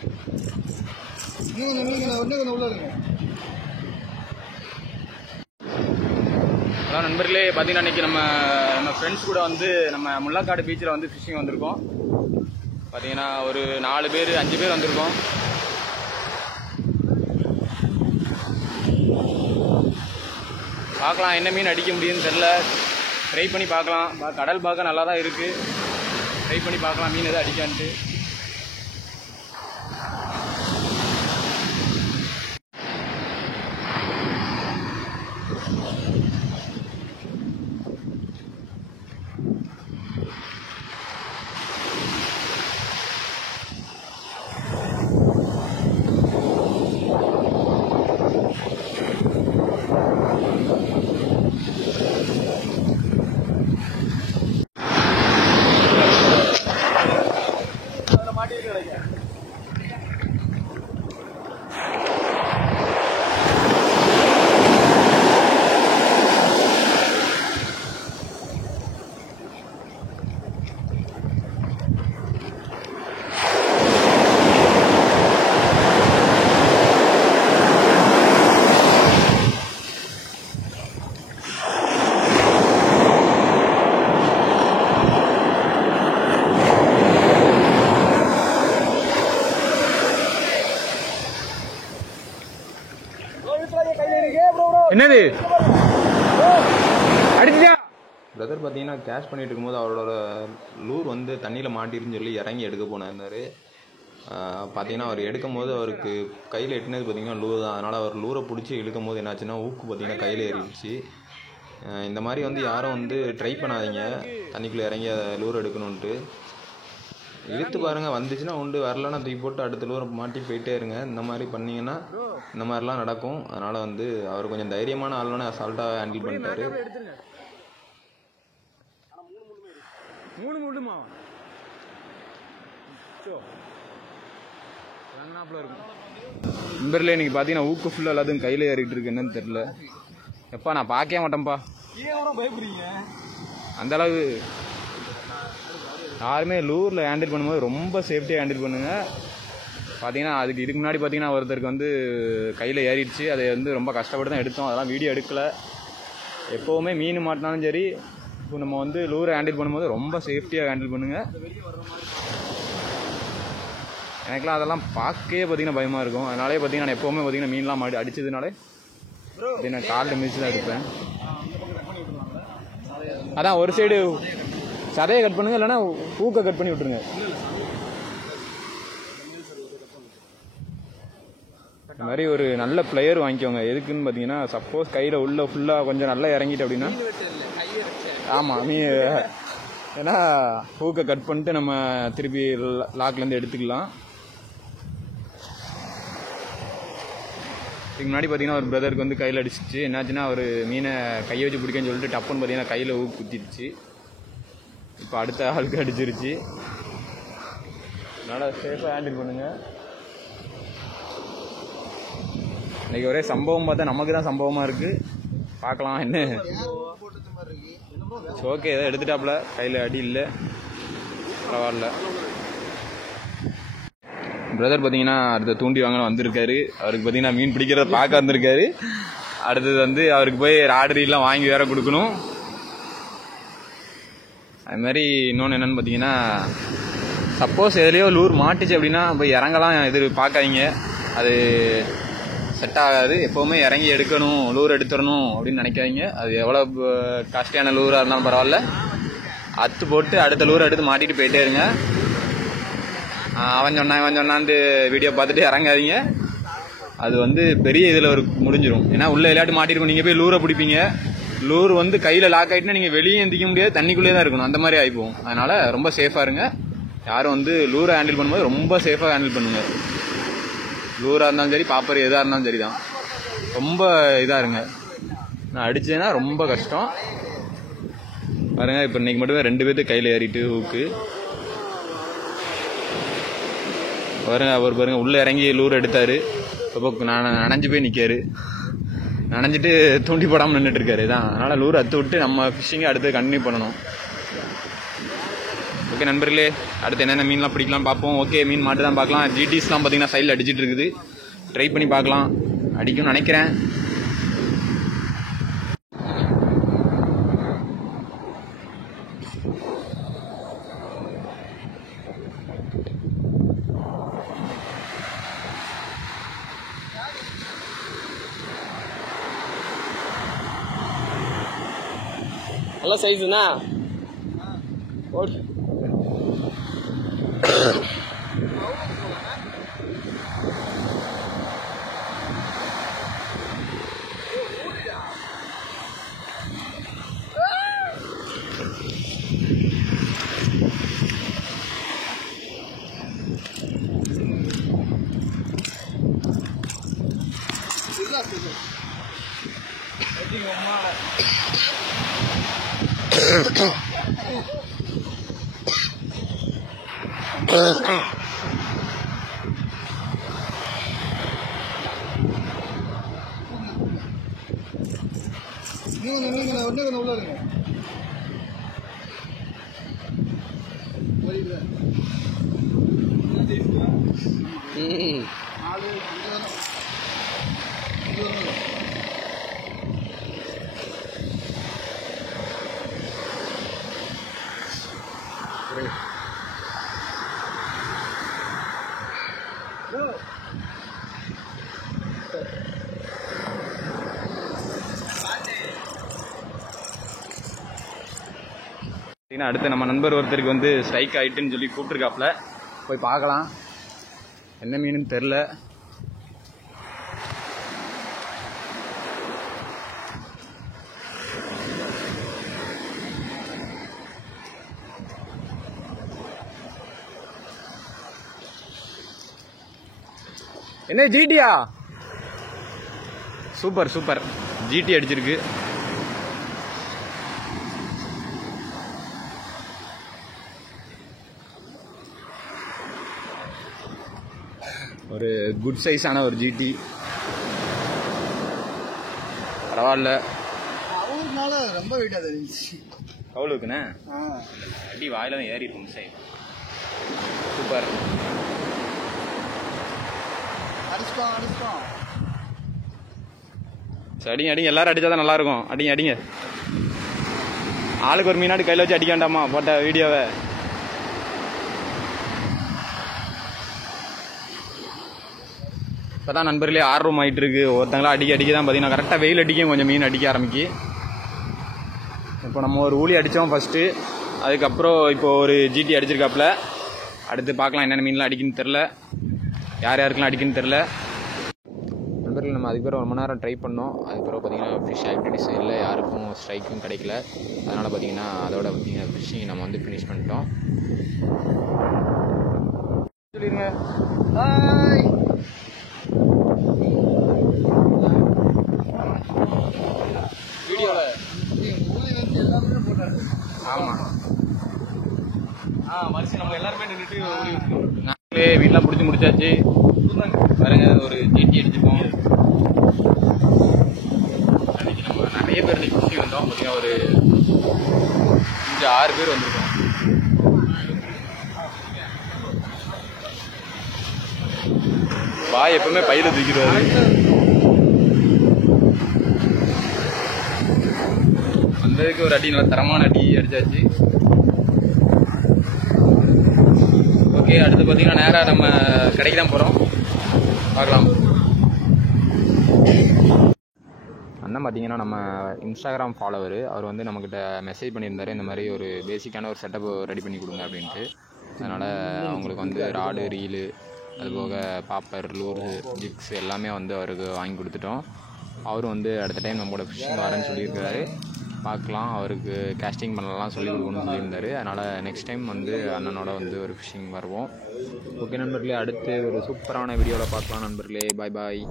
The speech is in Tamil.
ஹலோ நண்பர்களே, பார்த்தீங்கன்னா இன்றைக்கி நம்ம ஃப்ரெண்ட்ஸ் கூட வந்து நம்ம முள்ளக்காடு பீச்சில் வந்து ஃபிஷ்ஷிங் வந்திருக்கோம். பார்த்தீங்கன்னா ஒரு 4 பேர் 5 பேர் வந்திருக்கோம். பார்க்கலாம் என்ன மீன் அடிக்க முடியும்னு தெரில. ட்ரை பண்ணி பார்க்கலாம். கடல் பார்க்க நல்லா தான் இருக்குது. ட்ரை பண்ணி பார்க்கலாம் மீன் எதாவது அடிக்கான்ட்டு. என்னது அடிச்சா பிரதர் பார்த்தீங்கன்னா கேஷ் பண்ணிட்டு இருக்கும்போது அவரோட லூர் வந்து தண்ணியில் மாட்டிருன்னு சொல்லி இறங்கி எடுக்க போனார். பார்த்தீங்கன்னா அவர் எடுக்கும் போது அவருக்கு கையில் எட்டினது பார்த்தீங்கன்னா லூர் தான். அதனால் அவர் லூரை பிடிச்சி இழுக்கும் போது என்னாச்சுன்னா ஊக்கு பார்த்தீங்கன்னா கையில் ஏறிடுச்சு. இந்த மாதிரி வந்து யாரும் வந்து ட்ரை பண்ணாதீங்க தண்ணிக்குள்ளே இறங்கி அதை லூர் எடுக்கணுன்ட்டு. இழுத்து பாருங்கள், வந்துச்சுன்னா உண்டு, வரலன்னா தூக்கி போட்டு அடுத்த லூரை மாட்டி போயிட்டே இருங்க. இந்த மாதிரி பண்ணிங்கன்னா இந்த மாதிரிலாம் நடக்கும். அதனால் வந்து அவர் கொஞ்சம் தைரியமான ஆளுன்னு அசால்ட்டாக ஹேண்டில் பண்ணிட்டாரு. நண்பர்களே, இன்னைக்கு பார்த்தீங்கன்னா ஊக்கு ஃபுல்லாக எல்லாத்தையும் கையில் ஏறிட்டு இருக்கு. என்னன்னு தெரியல. எப்பா நான் பார்க்கவே மாட்டேன்ப்பா. பயப்படுறீங்க அந்த அளவு. யாருமே லூரில் ஹேண்டில் பண்ணும்போது ரொம்ப சேஃப்டியாக ஹேண்டில் பண்ணுங்க. பார்த்தீங்கன்னா இதுக்கு முன்னாடி பார்த்தீங்கன்னா ஒருத்தருக்கு வந்து கையில் ஏறிடுச்சு. அதை வந்து ரொம்ப கஷ்டப்பட்டு தான் எடுத்தோம். அதெல்லாம் வீடியோ எடுக்கலை. எப்போவுமே மீன் மாட்டினாலும் சரி, இப்போ நம்ம வந்து லூரை ஹேண்டில் பண்ணும்போது ரொம்ப சேஃப்டியாக ஹேண்டில் பண்ணுங்கள். எனக்குலாம் அதெல்லாம் பார்க்கவே பார்த்தீங்கன்னா பயமாக இருக்கும். அதனாலே பார்த்தீங்கன்னா நான் எப்போவுமே பார்த்தீங்கன்னா மீன்லாம் அடிச்சதுனாலே நான் காலில் மிதிச்சு தான் எடுப்பேன். அதான் ஒரு சைடு சதையை கட் பண்ணுங்க, இல்லைன்னா ஊக்க கட் பண்ணி விட்டுருங்க. இந்த மாதிரி ஒரு நல்ல பிளேயர் வாங்கிக்கோங்க. எதுக்குன்னு பார்த்தீங்கன்னா சப்போஸ் கையில் உள்ள ஃபுல்லாக கொஞ்சம் நல்லா இறங்கிட்டு அப்படின்னா, ஆமாம் ஏன்னா ஊக்க கட் பண்ணிட்டு நம்ம திருப்பி லாக்லேருந்து எடுத்துக்கலாம். இதுக்கு முன்னாடி பார்த்தீங்கன்னா ஒரு பிரதருக்கு வந்து கையில் அடிச்சிச்சு. என்னாச்சுன்னா அவர் மீனை கையை வச்சு பிடிக்கன்னு சொல்லிட்டு டப்புன்னு பார்த்தீங்கன்னா கையில் ஊக்கு குத்திடுச்சு. இப்போ அடுத்த ஆளுக்கு அடிச்சிருச்சு. அதனால் சேஃபாக ஹேண்டில் பண்ணுங்கள். இன்றைக்கி ஒரே சம்பவம் பார்த்தா நமக்கு தான் சம்பவமாக இருக்குது. பார்க்கலாம் என்ன. ஓகே, ஏதோ எடுத்துட்டாப்புல, கையில் அடி இல்லை, பரவாயில்ல. பிரதர் பார்த்தீங்கன்னா அடுத்த தூண்டி வாங்க வந்திருக்காரு. அவருக்கு பார்த்தீங்கன்னா மீன் பிடிக்கிறத பார்க்க வந்திருக்காரு. அடுத்தது வந்து அவருக்கு போய் ராடரிலாம் வாங்கி வேற கொடுக்கணும். அது மாதிரி இன்னொன்று என்னென்னு பார்த்தீங்கன்னா, சப்போஸ் எதுலேயோ லூர் மாட்டுச்சு அப்படின்னா போய் இறங்கலாம் பார்க்காதீங்க. அது செட் ஆகாது. எப்போவுமே இறங்கி எடுக்கணும், லூர் எடுத்துடணும் அப்படின்னு நினைக்காதீங்க. அது எவ்வளோ காஸ்ட்லியான லூராக இருந்தாலும் பரவாயில்ல, அத்து போட்டு அடுத்த லூரை எடுத்து மாட்டிட்டு போயிட்டே இருங்க. அவன் சொன்னான்ட்டு வீடியோ பார்த்துட்டு இறங்காதீங்க. அது வந்து பெரிய இதில் ஒரு முடிஞ்சிடும். ஏன்னா உள்ள விளையாட்டு மாட்டிருக்கும். நீங்கள் போய் லூரை பிடிப்பீங்க, லூர் வந்து கையில் லாக் ஆகிட்டுனா நீங்கள் வெளியே எந்திக்க முடியாது, தண்ணிக்குள்ளே தான் இருக்கணும். அந்த மாதிரி ஆகிப்போம். அதனால் ரொம்ப சேஃபாக இருங்க. யாரும் வந்து லூரை ஹேண்டில் பண்ணும்போது ரொம்ப சேஃபாக ஹேண்டில் பண்ணுங்க. லூராக இருந்தாலும் சரி, பாப்பர் எதாக இருந்தாலும் சரி தான், ரொம்ப இதாக இருங்க. நான் அடிச்சேன்னா ரொம்ப கஷ்டம். பாருங்கள், இப்போ இன்றைக்கி மட்டுமே 2 பேர்த்து கையில் ஏறிட்டு ஊக்கு பாருங்க. அவர் பாருங்கள் உள்ளே இறங்கி லூர் எடுத்தார். இப்போ நனைஞ்சு போய் நிற்காரு. நனைஞ்சிட்டு தூண்டி போடாமல் நின்றுட்டு இருக்காரு தான். அதனால் லூர் அத்து விட்டு நம்ம ஃபிஷ்ஷிங்கை அடுத்து கண்டினியூ பண்ணணும். ஓகே நண்பர்களே, அடுத்து என்னென்ன மீன்லாம் பிடிக்கலாம் பார்ப்போம். ஓகே, மீன் மாட்டு தான் பார்க்கலாம். ஜிடிஸ்லாம் பார்த்தீங்கன்னா சைடில் அடிச்சிட்டு இருக்குது. ட்ரை பண்ணி பார்க்கலாம். அடிக்கும்னு நினைக்கிறேன். நல்ல சைஸ்ண்ணா. ஓடி அடுத்து நம்ம நண்பர் ஒருத்தருக்கு வந்து ஸ்ட்ரைக் ஆயிட்டுன்னு சொல்லி கூப்பிட்டுருக்காப்புல. போய் பார்க்கலாம் என்ன மீனுன்னு தெரில. என்ன ஜிடியா? சூப்பர் சூப்பர், ஜிடி அடிச்சிருக்கு. ஒரு குட் சைஸான ஒரு ஜிடி. பரவாயில்ல, அவருனால ரொம்ப வெயிட்டாக தெரிஞ்சிச்சு. கவுலுக்குண்ணே அடி வாயில தான் ஏறி இருக்கும். Side super. அடிச்சிட்டோம். சரி, அடிங்க அடிங்க, எல்லாரும் அடிச்சாதான் நல்லா இருக்கும். அடிங்க அடிங்க, ஆளுக்கு ஒரு மீனாடு கையில் வச்சு அடிக்க வேண்டாமா போட்ட வீடியோவை? இப்போதான் நண்பர்களே ஆர்வம் ஆகிட்டு இருக்கு. ஒருத்தங்களா அடிக்க தான் பார்த்தீங்கன்னா கரெக்டாக வெயில் அடிக்கும், கொஞ்சம் மீன் அடிக்க ஆரம்பிக்கு. இப்போ நம்ம ஒரு ஊழி அடித்தோம் ஃபஸ்ட்டு, அதுக்கப்புறம் இப்போ ஒரு ஜிடி அடிச்சிருக்காப்புல. அடுத்து பார்க்கலாம் என்னென்ன மீன்லாம் அடிக்குன்னு தெரில, யார் யாருக்கெல்லாம் அடிக்குன்னு தெரில. நண்பர்கள் நம்ம அதுக்கப்புறம் 1 மணி நேரம் ட்ரை பண்ணோம். அதுக்கப்புறம் பார்த்தீங்கன்னா ஃபிஷ் ஆக்டிவிட்டிஸ் இல்லை, யாருக்கும் ஸ்ட்ரைக்கும் கிடைக்கல. அதனால் பார்த்தீங்கன்னா அதோட பார்த்தீங்கன்னா ஃபிஷ்ஷிங் நம்ம வந்து ஃபினிஷ் பண்ணிட்டோம். சொல்லிடுங்க வீடியோவில். ஆமாம், வருஷம் நம்ம எல்லாருமே நின்றுட்டு நாங்களே வீட்டெலாம் பிடிச்சி முடிச்சாச்சு. பாருங்க, ஒரு ஜிடி அடிச்சுப்போம். அன்றைக்கி நம்ம நிறைய பேர் இன்றைக்கி குஷி வந்தோம். பார்த்தீங்கன்னா ஒரு 5-6 பேர் வந்திருக்கோம். பாய் எப்பவுமே பையில தூக்கிடுவாரு. வந்ததுக்கு ஒரு அடி, நல்ல தரமான அடி அடிச்சாச்சு. ஓகே, அடுத்து பார்த்தீங்கன்னா நேராக நம்ம கடைக்கு தான் போகிறோம். பார்க்கலாம். அண்ணன் பார்த்தீங்கன்னா நம்ம இன்ஸ்டாகிராம் ஃபாலோவர். அவர் வந்து நம்மக்கிட்ட மெசேஜ் பண்ணியிருந்தார், இந்த மாதிரி ஒரு பேசிக்கான ஒரு செட்டப் ரெடி பண்ணி கொடுங்க அப்படின்ட்டு. அதனால் அவங்களுக்கு வந்து ராடு, ரீலு, அதுபோக பாப்பர், லூரு, ஜிக்ஸ் எல்லாமே வந்து அவருக்கு வாங்கி கொடுத்துட்டோம். அவரும் வந்து அடுத்த டைம் நம்மளோட ஃபிஷ்ஷிங் வரேன்னு சொல்லியிருக்காரு. பார்க்கலாம், அவருக்கு கேஸ்டிங் பண்ணலாம் சொல்லி கொடுக்கணும்னு சொல்லியிருந்தார். அதனால் நெக்ஸ்ட் டைம் வந்து அண்ணனோட வந்து ஒரு ஃபிஷ்ஷிங் வருவோம். ஓகே நண்பர்களே, அடுத்து ஒரு சூப்பரான வீடியோவில் பார்க்கலாம் நண்பர்களே. பாய் பாய்.